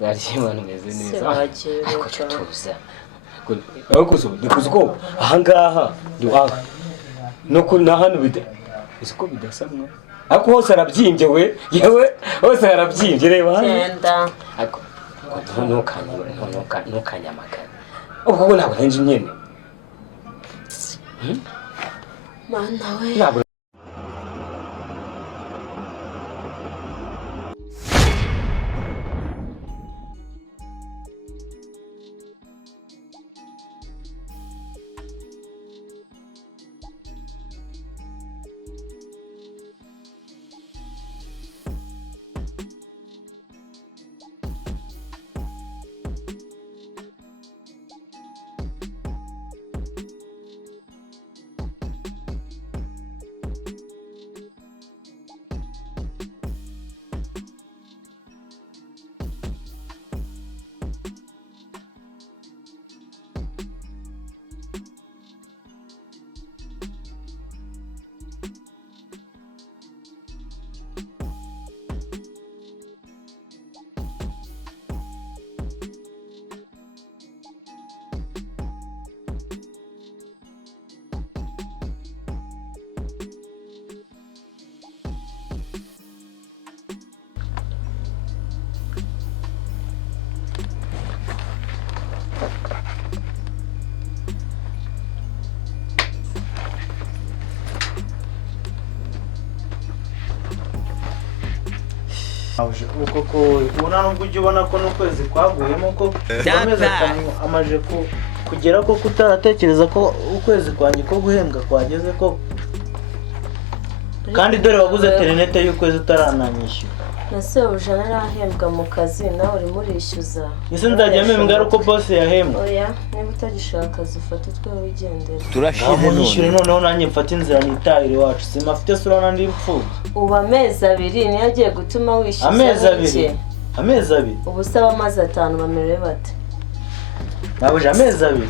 Zarishimana meze neza. Ariko tuza. Ariko so ndikuzuko ahangaha no kuna hano bide. Isiko bidasamwe. Ariko hose arabyimbye we. Yewe hose arabyimbye reba hano. Genda. Ariko ntukanyamagana. Ubwo ntabwo nje nyene. Mana we. Koko ubona nubwo ujye ubona ko n'ukwezi kwaguyemo ko amezi atanu amaje kugera ko kutaratekereza ko ukwezi kwanjye ko guhembwa kwageze ko kandi dore waguze interinete y'ukwezi utarananyishyura. Nase uje narahembwa mu kazi nawe uri murishyuza. Ese nzajya mpembwa uko boss yahembwa. Oya niba utagishaka zifata utwe wigendera. Turashize none noneho nanjye mfata inzira nitahire wacu simafite surana ndi mpfu. Uba amezi 2 niyo agiye gutuma wishyuza. Amezi 2 ubusaba amazi 5 bamerewe bate? Nabuje amezi 2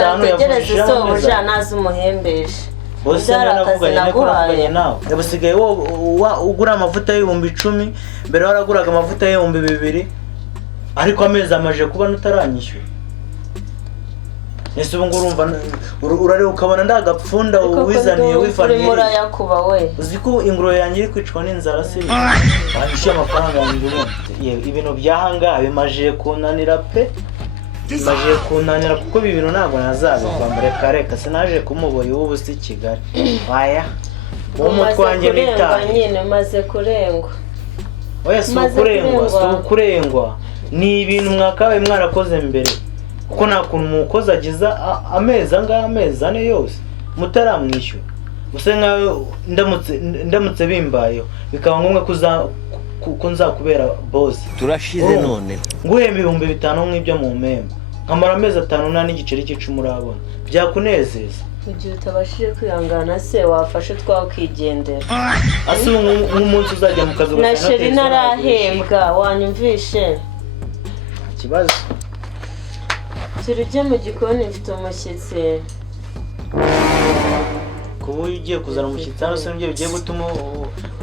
yavugije so uje nazi umuhembeje. Bose naravuganye ko navuganye nawe. Yabusigaye ugura amavuta y'ibihumbi 10 mbere waraguraga amavuta y'ibihumbi 2 ariko amezi amaje kuba nutaranyishyura. Ese ubu ngurumva urare ukabona ndagapfunda wizaniye wifaniye. Muri yakuba we. Uziko inguro yanjye iri kwicwa n'inzara se. Banyishyuye amafaranga yanjye ubundi. Ibintu byahanga bimaje kunanira pe. Bimaje kunanira kuko ibi bintu ntabwo nazabivambare kareka sinaje kumuboye ubu si Kigali. Waya. Umutwe wanjye nitaye. Nyine maze kurengwa. Oya si ukurengwa. Ni ibintu mwakabaye mwarakoze mbere. Kuko nta kuntu umukozi agiza amezi angahe amezi 4 yose mutaramwishyura. Gusa nkawe ndamutse bimbayeho bikaba ngombwa kuza kubera boss. Turashize none. Nguhemba 5,000 nk'ibyo mu mpemba. Nkamara amezi 5 n'igiceri cy'icumi urabona. Byakunezeza. Igihe utabashije kwihangana se wafashe twakigendera. Ase umunsi uzajya mu kazi na sheri narahembwa wanyumvishe. Kibazo. Turujye mu gikoni mfite umushyitsi. Kuba ugiye kuzana umushyitsi hano se nibyo bigiye gutuma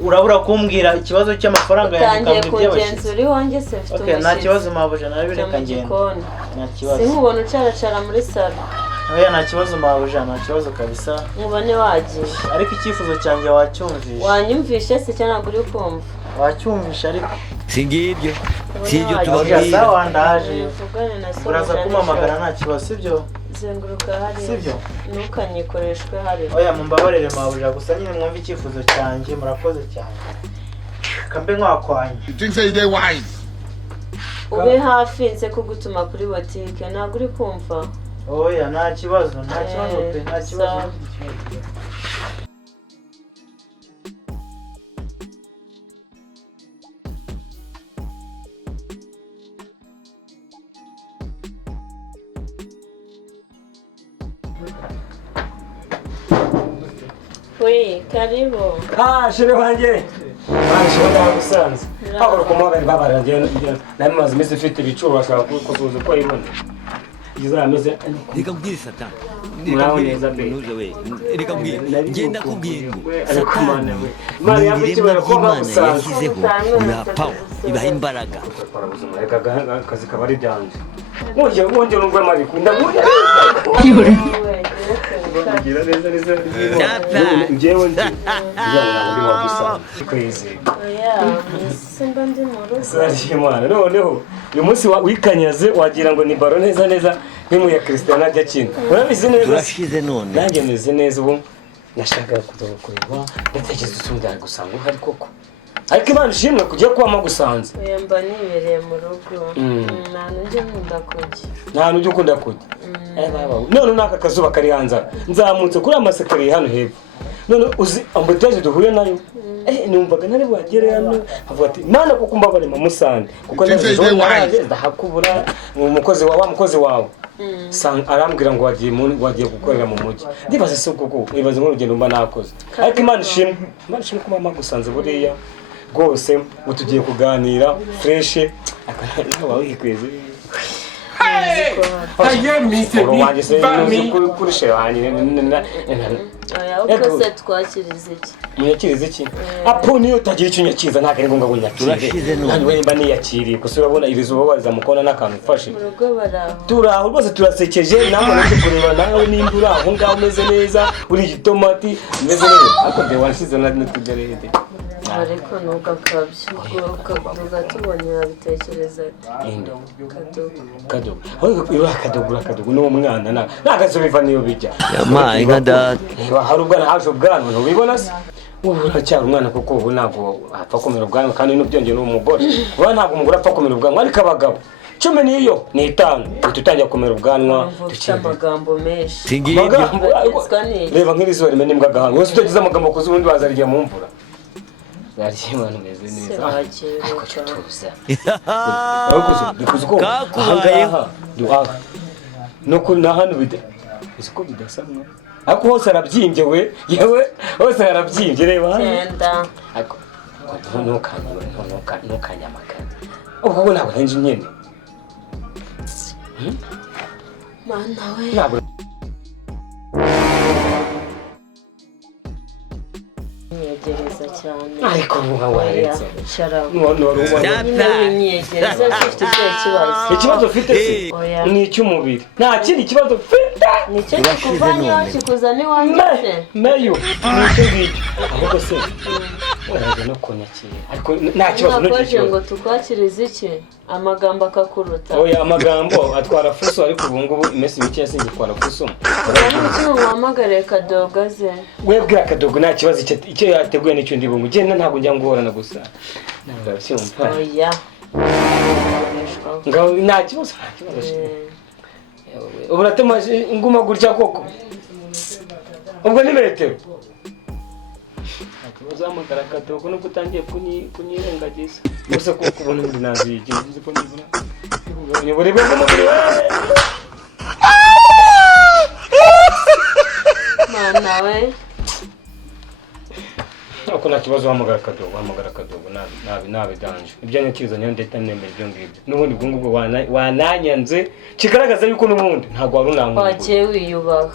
urabura kumbwira ikibazo cy'amafaranga yanjye kamwe by'abashyitsi. Uri wanjye se mfite umushyitsi. Nta kibazo Mabuja narabireka ngenda. Nta kibazo. Sinkubona ucaracara muri salo. Oya nta kibazo Mabuja nta kibazo kabisa. Mubone wagiye. Ariko icyifuzo cyanjye wacyumvisha. Wanyumvishe se cyangwa uri kumva? Wacyumvisha ariko singibyo tubabwiye. Sawa ndaje. Uraza kumamagara nta kibazo sibyo? Zenguruka hari. Sibyo? Ntukanyikoreshwe hari. Oya mumbabarire Mabuja gusa nyine mwumva icyifuzo cyanjye murakoze cyane. Kambe nkakwanye. You think say they wise? Ube hafi nse kugutuma kuri botike ntabwo uri kumva. Oya nta kibazo pe nta kibazo. Oui, karibu. Shire wanjye. Shire gusanze. Aho kumugari babaragenda namaze imisi ifite ibicuro bashaka kuzuza ko ibona. Izameze Reka mbwire Satani. muraho neza be reka mbwira ngenda kubwira ngo ariko mana we ni imana yagukiwe ko Imana bagusanze yashyizeho ibaha power ibaha imbaraga akazi kaba ari byanje wongera urwo mariko ndaguye ngira neza neza njyewe ngira ngo ndi wagusanze kwezi simba ndi mu rugo Imana noneho uyu munsi wikanyaze wagira ngo ni baro neza neza nk'imu ya Cristiano ajya akina urabizi neza turashize none nanjye meze neza ubu nashakaga kuza kureba ndatekereza utundi ari gusanga uhari koko ariko Imana ishimwe kujya kwama gusanze mba nibereye mu rugo nta n'ujya nkunda kujya nta n'ujya ukunda kujya none n'aka kazuba kari hanze nzamutse kuri amasekariye hano hepfo none uzi ambuteje duhuye nayo numvaga ntari bwagere hano avuga ati Mana kuko mbabare mamusande kuko naraje ndahakubura umukozi wawe arambwira ngo wagiye gukorera mu mujyi ndibaza se kuko nibaza nk'urugendo mba nakoze ariko Imana ishimwe ko mama gusanze buriya rwose ngo tugiye kuganira fresh akana wawe ikweze uruwanjye se kuri shehanye uko se twakiriza iki munyakiriza iki apo niyo utagira icyo unyakiza ntabwo ari ngombwa ngo unyakire nanjye mba niyakiriye gusa urabona iri zuba waza mukona n'akantu ufashe mu rugo baraho turaho rwose turasekeje namwe nje kureba nawe nimba uri aho ngaho umeze neza uri igitomati umeze neza ariko de wansize na tugerede ariko ntugakabye ukaduga tubonye yabitekereza ati kadogo n'uwo mwana nagazo biva niyo bijya yamaye nka data niba hari ubwana haje ubwanwa ntubibona se ubu uracyari umwana kuko ubu ntabwo apfa kumera ubwanwa kandi n'ubyongeye n'umugore uba ntabwo umugore apfa kumera ubwanwa ariko abagabo 15 uhita utangira kumera ubwanwa dufite amagambo menshi reba nk'irizuba rimena imbwa agahanga wese utagize amagambo kuzi ubundi wazarya mu mvura Imana umeze neza ariko tuza ariko ko ahangaha nuko nahano isiko bidasamwe ariko hose arabyimbye we yewe hose arabyimbye reba hano ariko ntukanyamagana ubwo ntabwo nje nyene mana we nyegereza cyane ariko waretse ikibazo ufite se ni icy'umubiri nta kindi kibazo ufite nicyo kikuvanya kikuzana iwanjye meyo nicyo ngicyo ahubwo se uraje no kunyakira ariko nta kibazo n'icyo ngo tukwakirize iki amagambo akakuruta oya amagambo atwara fuso ariko ubu ngubu imesi mike yasinze twara fuso n'icyo wamagare kadoga ze webwe akadogo nta kibazo icyo yateguye n'icyo ndi bungu genda ntabwo njya ngorana gusa ndabyumva oya ngaho nta kibazo ubu natema nguma gutya koko ubwo ni metero uzamagara akadogo nubwo utangiye kunyirengagiza gusa kuko ubona undi nazi ikintu nzi ko nibura ubure bwo mubiri mana we ako nta kibazo uhamagara akadogo nabi danje ibyo nyakiriza niyo ndeta nemera ibyo ngibyo n'ubundi bwo ngubwo wananyanze kigaragaza yuko n'ubundi ntabwo wari unankunze wagiye wiyubaha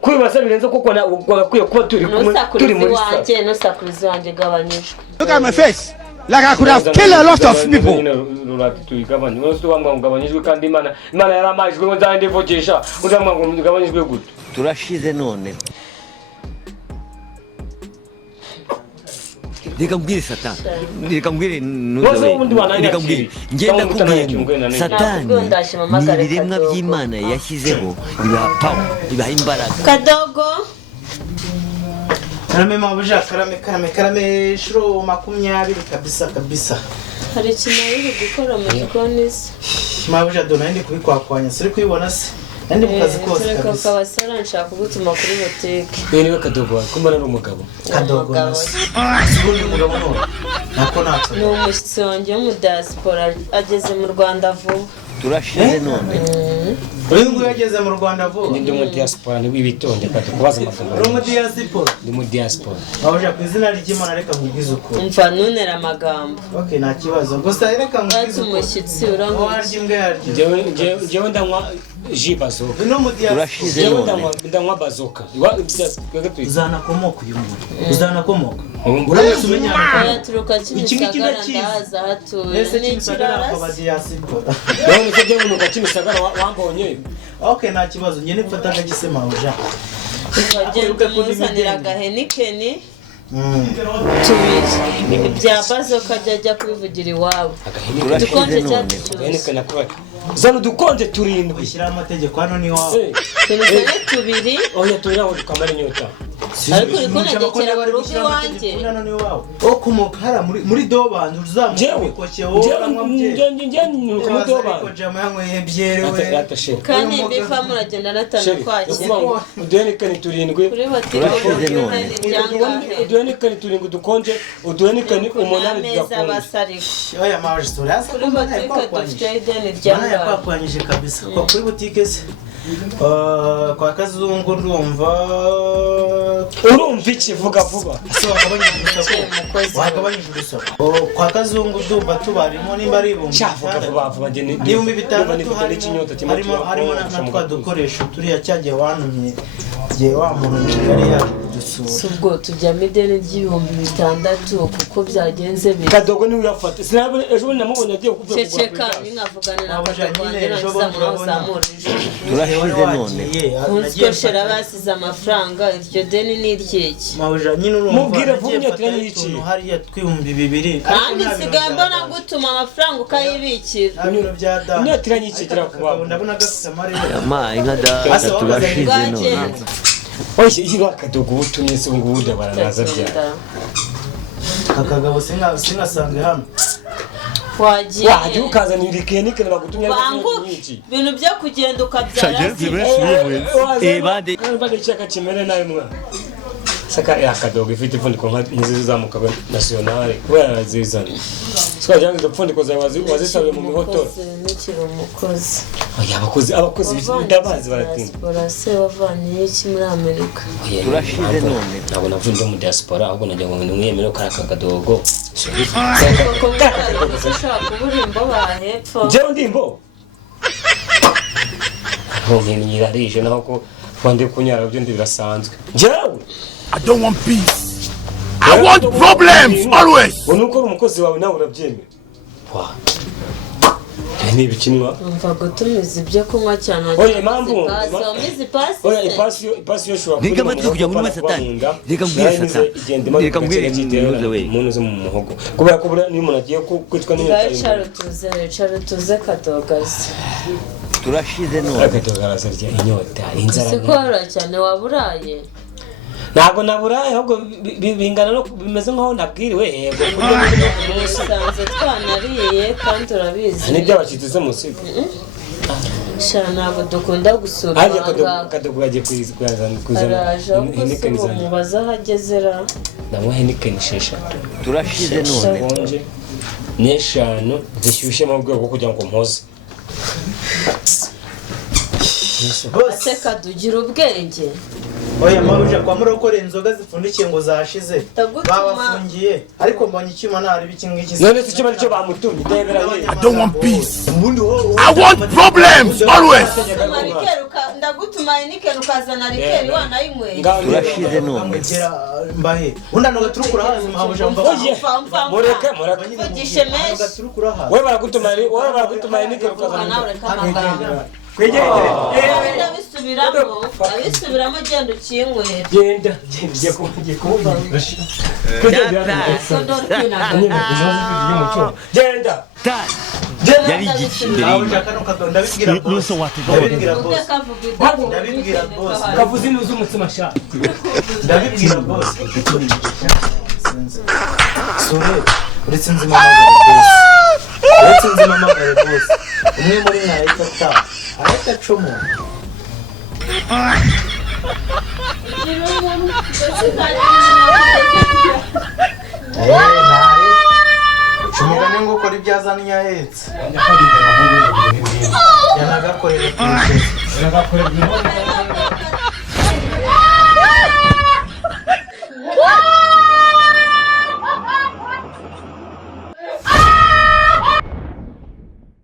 kwibaza birenze kuko wagakwiye kuba turi muri wanjye nusakuriza wanjye gabanyijwe look at my face like I could have killed a lot of people tuyigabanye wese wambwa ngabanyijwe kandi imana yaramajwe ngo nzande vogesha uzamwa ngo ngabanyijwe gute turashize none reka mbwire satani reka mbwire reka mbwire ngenda kubwira ngo satani ni ibiremwa by'Imana yashyizeho bibaha power bibaha imbaraga kadogo karame Mabuja karame shuro 20 kabisa hari ikintu uri gukora mu gikoni se Mabuja dona ndi kubikwakwanya siri kwibona se ndi mu kazi kose kabisa kabasara nshaka kugutuma kuri botike niba kadogo kumbana n'umugabo kadogo ubundi umugabo nako natso ni umushyitsi wanjye wo mu diaspora ageze mu Rwanda vuba turashize none uyu yageze mu Rwanda vuba ndi mu diaspora ni wibitonde kandi kubaza amagambo uri mu diaspora ndi mu diaspora Mabuja ku izina ry'Imana reka nkubwize uko umva nunera amagambo okay nta kibazo gusa reka nkubwize umushyitsi urangwa warya imbwa yaryo jewe ndanywa ji bazoka turashize none ndanywa bazoka uzanakomoka uyu muntu uzanakomoka uramutse umenyana yaturuka Kimisagara ndaza hatuye ese Kimisagara akabadi yasibora none se byo munuka Kimisagara wambonye okay nta kibazo njye nifataga gisema uja bagenda muzanira agahenikeni tubiri bya bazoka ajya kubivugira iwabo dukonje turashize zano dukonje turindwi ushyira amategeko hano ni wawe tubiri tubiri oya turiraho dukamara inyota ariko uri kunegekera mu rugo iwanjye okomoka hara muri dobantu uzamukokeye wowe kandi mbifa muragenda natanu kwakira uduhenikani turindwi uduhenikani turindwi dukonje uduhenikani umunani tugakonje oya maje story hasi kuri yakwanyije kabisa kwa kuri butike se kwa kazungu ndumva urumva iki vuga vuba wagabanyije urusoro kwa kazungu ndumva tubarimo nimba ari ibihumbi bitandatu harimo na twa dukoresho turiya cyagiye wantumye gihe wa muntu yari yadusura subwo tujyamo ideni ry'ibihumbi bitandatu kuko byagenze biri kadogo niwe uyafata sinabe ejo namubonye agiye kugura ceceka nkavugana na kadogo ndazamura turashize none nzikoshera basize amafaranga iryo deni ni iryeki Mabuja nyine urumva mubwire vunya turanyiki hariya twihumbi bibiri kandi sigaye mbona gutuma amafaranga ukayibikira ibintu bya dada nyatiranyiki kira kuba ndabona gafite amarira yama inka data turashize none oye iyo akadogo ubutumye se ngo ubude baranaza bya akagabo singasange hano wagiye ukazanira ikenike bagutumye nyinshi ibintu byo kugenda ukabyara bande bande cyaka kimere nayo mwa saka akadogo ifite ipfundiko nkizi zamuka nationale kubera zizana twajyanye dupfundiko zawe wazisabiye mu mihoto n'ikiro umukozi abakozi ndabazi baratinda diaspora se wavanye iki muri Amerika turashize none ntabwo navuye mu diaspora ahubwo najya ngo mwiyemere ko akadogo ushaka uburimbo bahepfo jewe ndimbo ntirarije naho ko wandi kunyara byo ndi birasanzwe jewe I don't want peace. I want problems always. Unuko umukozi wawe nawe urabyemera. Ni bikinwa. Umva gutumiza ibyo kunywa cyane. Oya impamvu. Oya ipasi yo shwa. Reka matwi kujya muri satani. Reka mbwira satani. Reka mbwira umuntu zo mu muhogo. Kubera ko bura ni umuntu agiye kwitwa n'inyota. Charutuze kadogazi. Turashize none. Akadogaza rya inyota inzara. Sikora cyane waburaye. Ntabwo naburaye ahubwo bingana no bimeze nkaho nabwiriwe yego usanze twanariye kandi urabizi ni by'abacitse mu sigo shana ntabwo dukunda gusura haje kadogo yagiye kuzana henikeni zanjye mubaza hagezera ndamwa henikeni sheshatu turashize none n'eshanu zishyushye mu rwego kugira ngo mpoze bose kadugira ubwenge oya Mabuja kwa murokore inzoga zipfundikiye ngo zashize babafungiye ariko mbonye icyuma ntari bikingiki none se cyo bamutumye ndebera I don't want peace. I want problems always. ndagutuma henikeni ukazana rikeri wanayinyweye turashize none mbahe undano gaturukura hazi Mabuja mureke ugishe meshi gaturukura hazi wewe baragutuma henikeni ukazana abisubiramo genda ukinywera genda ngiye kumubwira genda yari igiki imbere ndabibwira boss kavuze inuze umutsima sha ndabibwira boss sore uretse nzima magare boss umwe muri mwahita ta areka chomo nare chumugane ngo kora ibyazana inyahetse yanagakorera